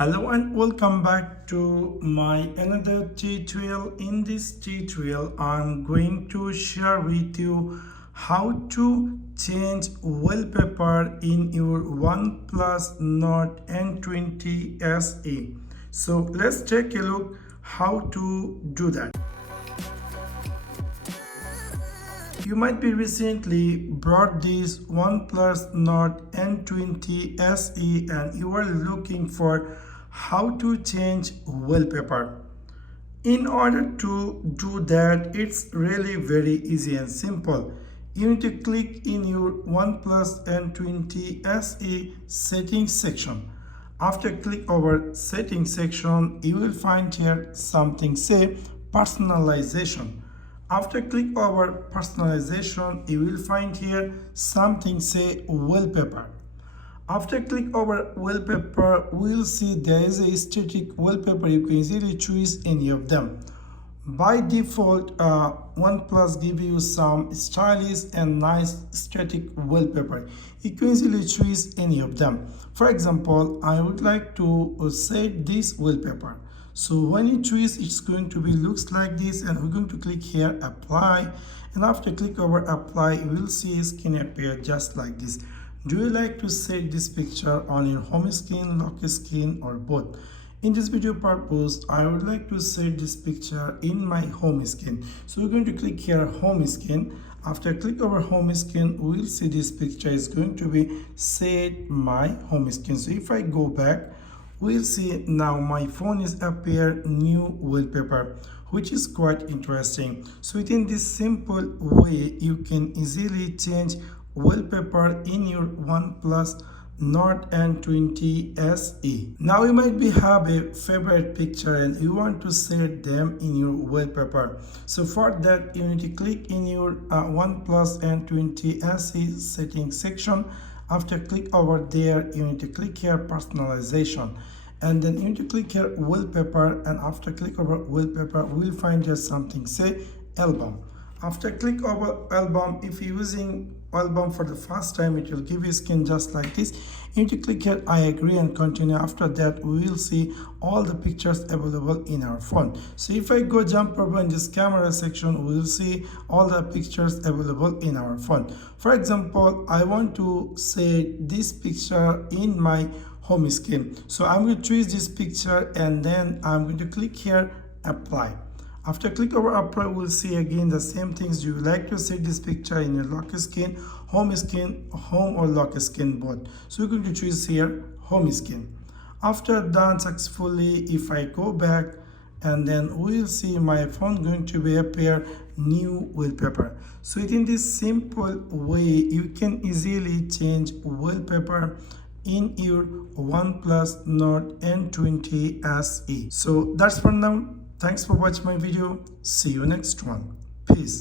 Hello and welcome back to my another tutorial. In this tutorial I'm going to share with you how to change wallpaper in your OnePlus Nord N20 SE. So let's take a look how to do that. You might be recently bought this OnePlus Nord N20 SE and you are looking for how to change wallpaper. In order to do that, it's really very easy and simple. You need to click in your OnePlus N20 SE settings section. After click over settings section, you will find here something say personalization. After click over personalization, you will find here something say wallpaper. After click over wallpaper, we will see there is a static wallpaper. You can easily choose any of them. By default, OnePlus give you some stylish and nice static wallpaper. You can easily choose any of them. For example, I would like to set this wallpaper. So when you choose, it's going to be looks like this, and we're going to click here apply, and after click over apply, you will see skin appear just like this. Do you like to set this picture on your home screen, lock screen, or both? In this video purpose, I would like to set this picture in my home screen. So we're going to click here home screen. After click over home screen, we'll see this picture is going to be set my home screen. So if I go back, we'll see now my phone is appear new wallpaper, which is quite interesting. So within this simple way, you can easily change wallpaper in your OnePlus Nord N20 SE. Now you might be have a favorite picture and you want to set them in your wallpaper. So for that, you need to click in your OnePlus N20 SE settings section. After click over there, you need to click here personalization, and then you need to click here wallpaper, and after click over wallpaper, we'll find here something say album. After click over album, if you're using album for the first time, it will give you skin just like this. You need to click here I agree and continue. After that, we will see all the pictures available in our phone. So if I go jump over in this camera section, we will see all the pictures available in our phone. For example, I want to say this picture in my home screen. So I'm going to choose this picture, and then I'm going to click here apply. After click over apply, we'll see again the same things. You like to set this picture in your lock screen, home or lock screen both. So you're going to choose here home screen. After done successfully, if I go back, and then we'll see my phone going to be appear new wallpaper. So within this simple way, you can easily change wallpaper in your OnePlus Nord N20 SE. So that's for now. Thanks for watching my video. See you next one. Peace.